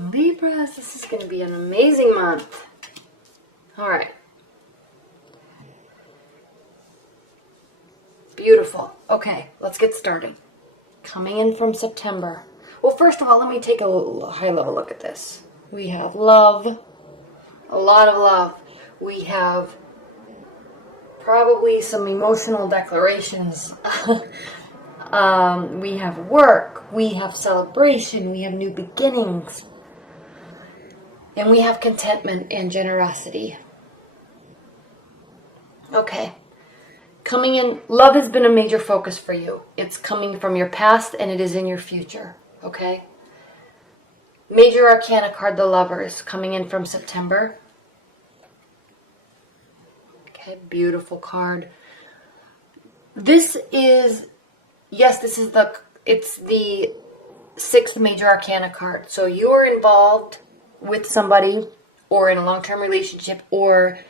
Libras, this is going to be an amazing month. All right. Beautiful. Okay, let's get started. Coming in from September. Well, first of all, let me take a high-level look at this. We have love, a lot of love. We have probably some emotional declarations. We have work, we have celebration, we have new beginnings, and we have contentment and generosity. Okay. Coming in, love has been a major focus for you. It's coming from your past and it is in your future. Okay? Major Arcana card, the Lovers, coming in from September. Okay, beautiful card. This is, yes, it's the 6th Major Arcana card. So you are involved with somebody or in a long-term relationship or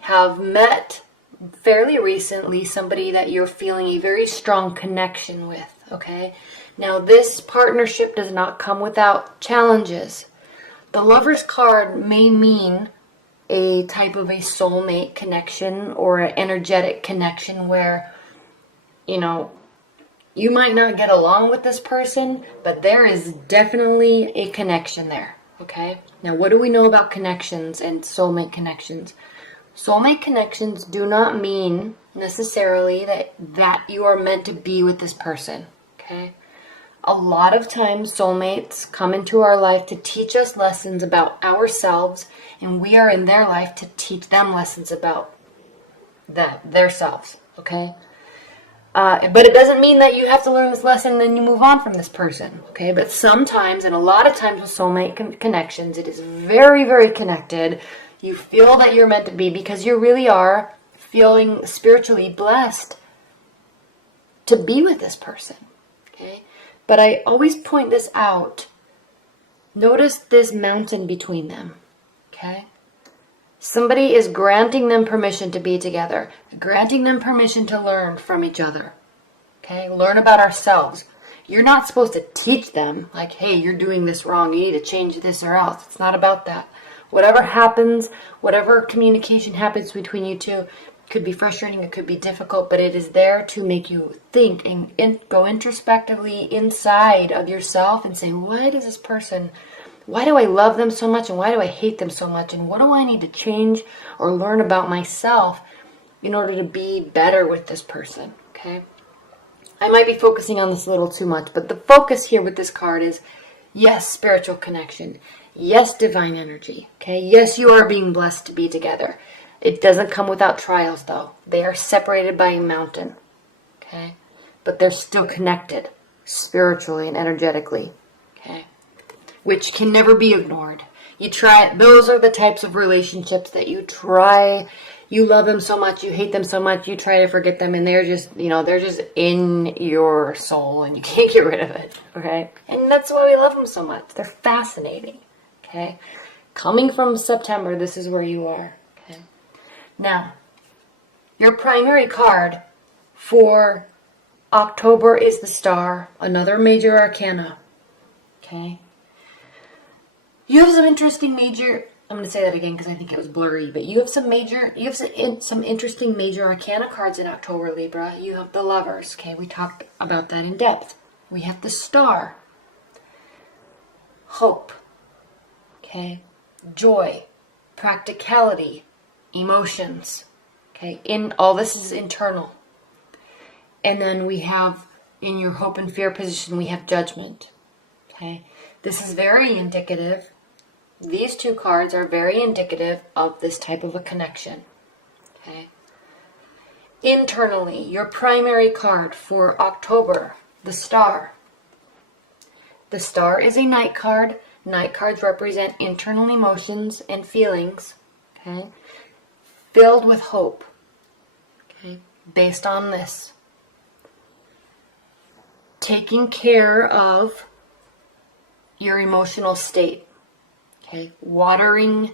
have met fairly recently somebody that you're feeling a very strong connection with, okay? Now, this partnership does not come without challenges. The Lover's card may mean a type of a soulmate connection or an energetic connection where, you know, you might not get along with this person, but there is definitely a connection there, okay? Now, what do we know about connections and soulmate connections? Soulmate connections do not mean necessarily that you are meant to be with this person, okay? A lot of times soulmates come into our life to teach us lessons about ourselves, and we are in their life to teach them lessons about their selves, okay? But it doesn't mean that you have to learn this lesson and then you move on from this person, okay? But sometimes, and a lot of times with soulmate connections, it is very, very connected. You feel that you're meant to be because you really are feeling spiritually blessed to be with this person, okay? But I always point this out. Notice this mountain between them, okay? Somebody is granting them permission to be together, granting them permission to learn from each other, okay? Learn about ourselves. You're not supposed to teach them, like, hey, you're doing this wrong, you need to change this or else. It's not about that. Whatever happens, whatever communication happens between you two, it could be frustrating, it could be difficult, but it is there to make you think and go introspectively inside of yourself and say, why do I love them so much and why do I hate them so much and what do I need to change or learn about myself in order to be better with this person, okay? I might be focusing on this a little too much, but the focus here with this card is, yes, spiritual connection. Yes, divine energy. Okay. Yes, you are being blessed to be together. It doesn't come without trials, though. They are separated by a mountain. Okay. But they're still connected spiritually and energetically. Okay. Which can never be ignored. Those are the types of relationships that you love them so much, you hate them so much, you try to forget them, and they're just in your soul, and you can't get rid of it. Okay. And that's why we love them so much. They're fascinating. Okay, coming from September, this is where you are. Okay, now, your primary card for October is the Star, another major arcana. Okay, you have some interesting major. I'm going to say that again because I think it was blurry, but you have some interesting major arcana cards in October, Libra. You have the Lovers. Okay, we talked about that in depth. We have the Star, Hope. Okay, joy, practicality, emotions. Okay, all this is internal. And then we have, in your hope and fear position, we have Judgment. Okay, this is very indicative. These two cards are very indicative of this type of a connection. Okay, internally, your primary card for October, the Star. The Star is a night card. Night cards represent internal emotions and feelings, okay, filled with hope, okay, based on this. Taking care of your emotional state, okay, watering,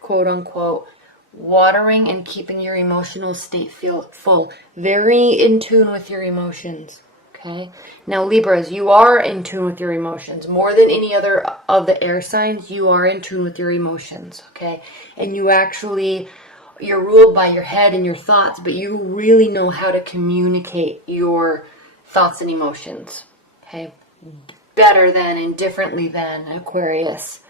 quote unquote, watering and keeping your emotional state full, very in tune with your emotions, Okay. Now, Libras, you are in tune with your emotions. More than any other of the air signs, you are in tune with your emotions. Okay. And you're ruled by your head and your thoughts, but you really know how to communicate your thoughts and emotions. Okay. Better than and differently than Aquarius.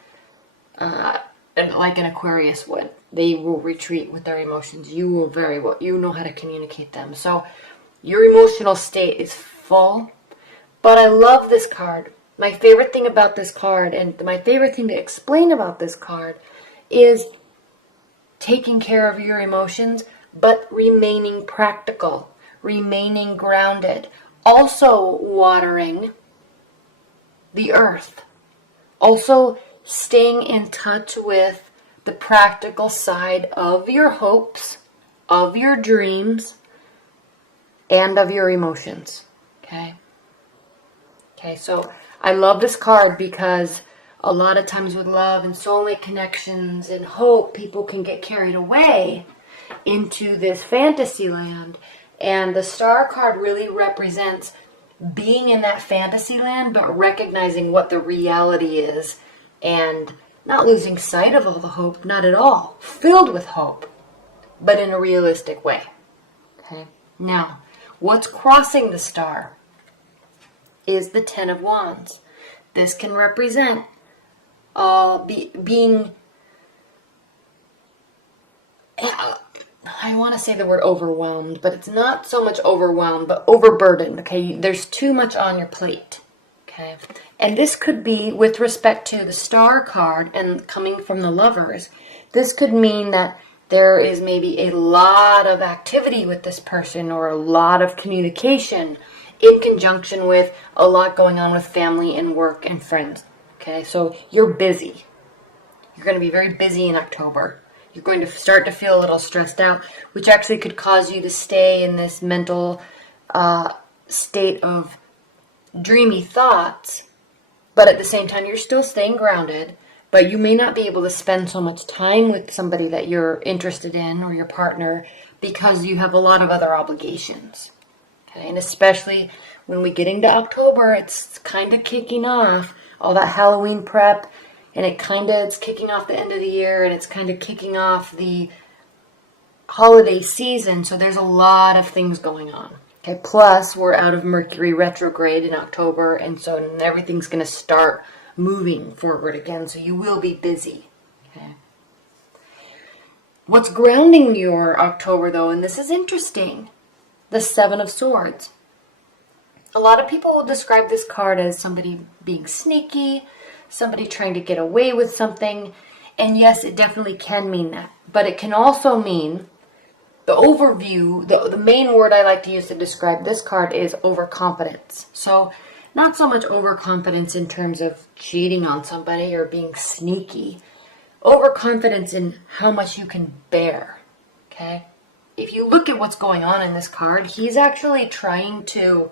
Like an Aquarius would. They will retreat with their emotions. You will very well, you know how to communicate them. So your emotional state is full. But I love this card. My favorite thing about this card, and my favorite thing to explain about this card, is taking care of your emotions, but remaining practical, remaining grounded. Also watering the earth. Also staying in touch with the practical side of your hopes, of your dreams, and of your emotions. Okay? Okay, so I love this card because a lot of times with love and soulmate connections and hope, people can get carried away into this fantasy land. And the Star card really represents being in that fantasy land, but recognizing what the reality is and not losing sight of all the hope, not at all. Filled with hope, but in a realistic way. Okay. Now, what's crossing the star is the Ten of Wands. This can represent being, I want to say the word overwhelmed, but it's not so much overwhelmed, but overburdened. Okay, there's too much on your plate. Okay, and this could be with respect to the Star card and coming from the Lovers. This could mean that there is maybe a lot of activity with this person or a lot of communication in conjunction with a lot going on with family and work and friends. Okay, so you're busy. You're going to be very busy in October. You're going to start to feel a little stressed out, which actually could cause you to stay in this mental state of dreamy thoughts. But at the same time, you're still staying grounded, but you may not be able to spend so much time with somebody that you're interested in or your partner because you have a lot of other obligations. Okay, and especially when we get into October, it's kind of kicking off all that Halloween prep, and it's kicking off the end of the year, and it's kind of kicking off the holiday season, so there's a lot of things going on. Okay, plus we're out of Mercury retrograde in October, and so everything's going to start moving forward again, so you will be busy. Okay. What's grounding your October, though, and this is interesting, the Seven of Swords. A lot of people will describe this card as somebody being sneaky, somebody trying to get away with something, and yes, it definitely can mean that. But it can also mean, the overview, the main word I like to use to describe this card is overconfidence. So not so much overconfidence in terms of cheating on somebody or being sneaky. Overconfidence in how much you can bear. Okay? If you look at what's going on in this card, he's actually trying to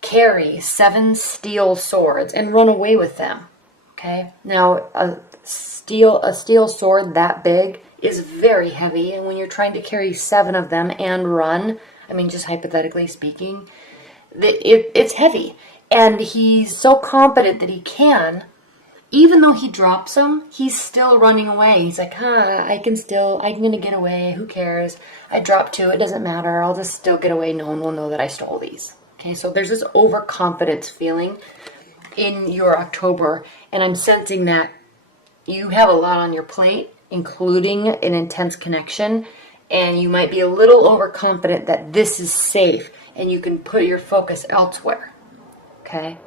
carry 7 steel swords and run away with them. Okay? Now, a steel sword that big is very heavy, and when you're trying to carry 7 of them and run, I mean, just hypothetically speaking, it's heavy. And he's so confident that he can, even though he drops them, he's still running away. He's like, I'm going to get away. Who cares? I dropped 2. It doesn't matter. I'll just still get away. No one will know that I stole these. Okay, so there's this overconfidence feeling in your October, and I'm sensing that you have a lot on your plate, including an intense connection, and you might be a little overconfident that this is safe and you can put your focus elsewhere. Okay?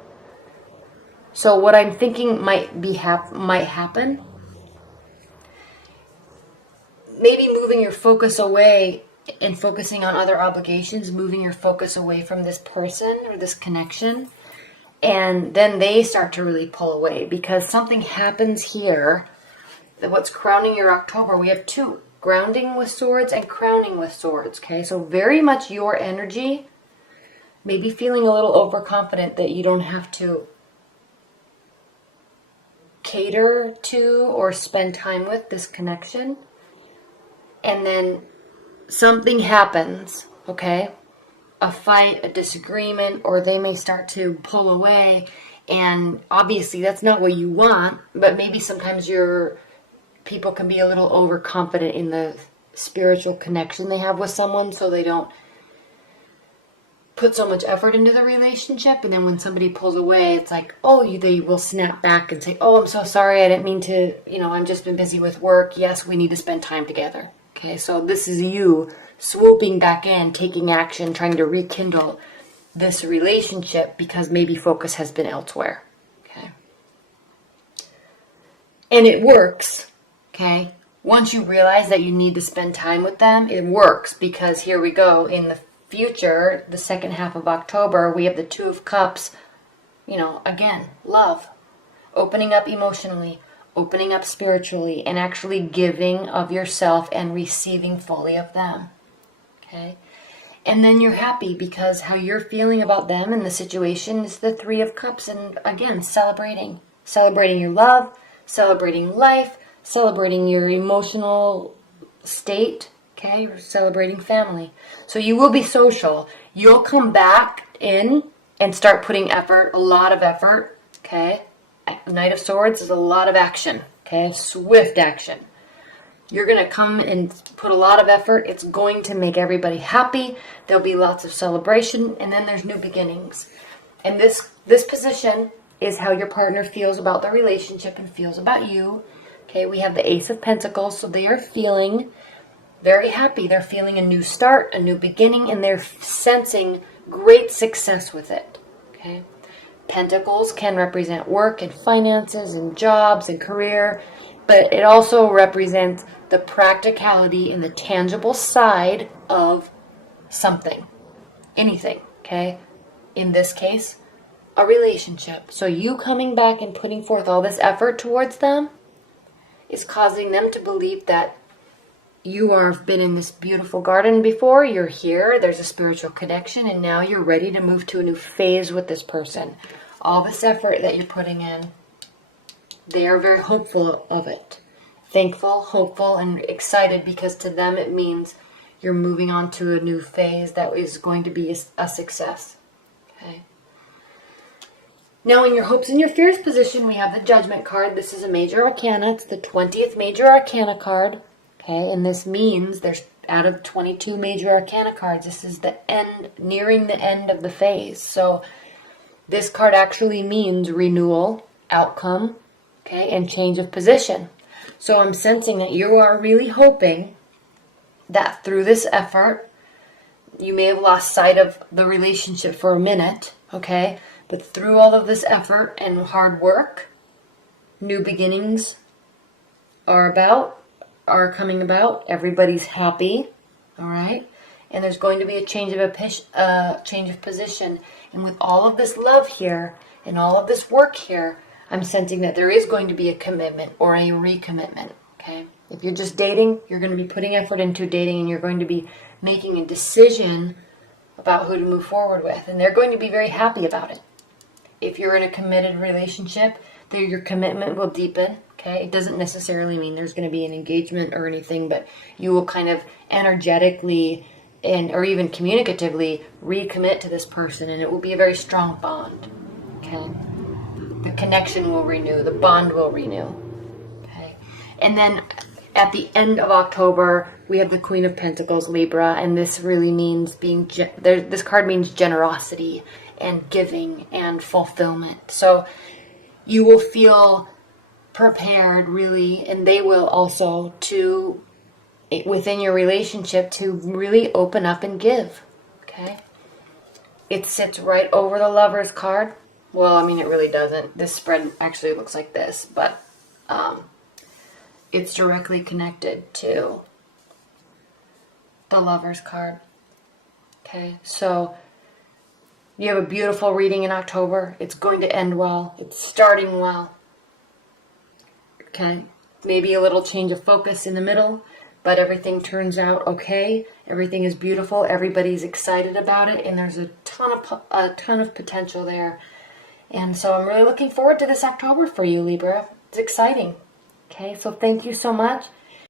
So what I'm thinking might happen, maybe moving your focus away and focusing on other obligations, moving your focus away from this person or this connection, and then they start to really pull away because something happens here. What's crowning your October? We have 2, grounding with swords and crowning with swords. Okay, so very much your energy, maybe feeling a little overconfident that you don't have to cater to or spend time with this connection, and then something happens, okay, a fight, a disagreement, or they may start to pull away. And obviously that's not what you want, but maybe sometimes people can be a little overconfident in the spiritual connection they have with someone, so they don't put so much effort into the relationship. And then when somebody pulls away, it's like, oh, they will snap back and say, oh, I'm so sorry, I didn't mean to, I've just been busy with work. Yes, we need to spend time together. Okay, so this is you swooping back in, taking action, trying to rekindle this relationship because maybe focus has been elsewhere. Okay, and it works. Okay, once you realize that you need to spend time with them, it works, because here we go, in the future, the second half of October, we have the Two of Cups. Again, love, opening up emotionally, opening up spiritually, and actually giving of yourself and receiving fully of them. Okay, and then you're happy because how you're feeling about them and the situation is the Three of Cups. And again, celebrating your love, celebrating life, celebrating your emotional state. Okay, you're celebrating family. So you will be social. You'll come back in and start putting effort, a lot of effort. Okay, Knight of Swords is a lot of action. Okay, swift action. You're going to come and put a lot of effort. It's going to make everybody happy. There'll be lots of celebration, and then there's new beginnings. And this position is how your partner feels about the relationship and feels about you. Okay, we have the Ace of Pentacles, so they are feeling very happy. They're feeling a new start, a new beginning, and they're sensing great success with it. Okay, Pentacles can represent work and finances and jobs and career, but it also represents the practicality and the tangible side of something, anything. Okay, in this case, a relationship. So you coming back and putting forth all this effort towards them is causing them to believe that you have been in this beautiful garden before, you're here, there's a spiritual connection, and now you're ready to move to a new phase with this person. All this effort that you're putting in, they are very hopeful of it. Thankful, hopeful, and excited, because to them it means you're moving on to a new phase that is going to be a success. Okay. Now, in your hopes and your fears position, we have the Judgment card. This is a major arcana. It's the 20th major arcana card. Okay, and this means there's, out of 22 major arcana cards, this is the end, nearing the end of the phase. So this card actually means renewal, outcome, okay, and change of position. So I'm sensing that you are really hoping that through this effort, you may have lost sight of the relationship for a minute, okay, but through all of this effort and hard work, new beginnings are coming about. Everybody's happy, all right? And there's going to be a change of position. And with all of this love here and all of this work here, I'm sensing that there is going to be a commitment or a recommitment, okay? If you're just dating, you're going to be putting effort into dating, and you're going to be making a decision about who to move forward with. And they're going to be very happy about it. If you're in a committed relationship, your commitment will deepen. Okay, it doesn't necessarily mean there's going to be an engagement or anything, but you will kind of energetically or even communicatively recommit to this person, and it will be a very strong bond. Okay, the connection will renew, the bond will renew. Okay, and then at the end of October, we have the Queen of Pentacles, Libra, and this really means this card means generosity and giving and fulfillment. So you will feel prepared, really, and they will also, to within your relationship, to really open up and give. Okay, it sits right over the Lover's card. Well, I mean, it really doesn't. This spread actually looks like this, but it's directly connected to the Lover's card. Okay, so you have a beautiful reading in October. It's going to end well. It's starting well. Okay, maybe a little change of focus in the middle, but everything turns out okay. Everything is beautiful. Everybody's excited about it, and there's a ton of potential there. And so I'm really looking forward to this October for you, Libra. It's exciting. Okay, so thank you so much.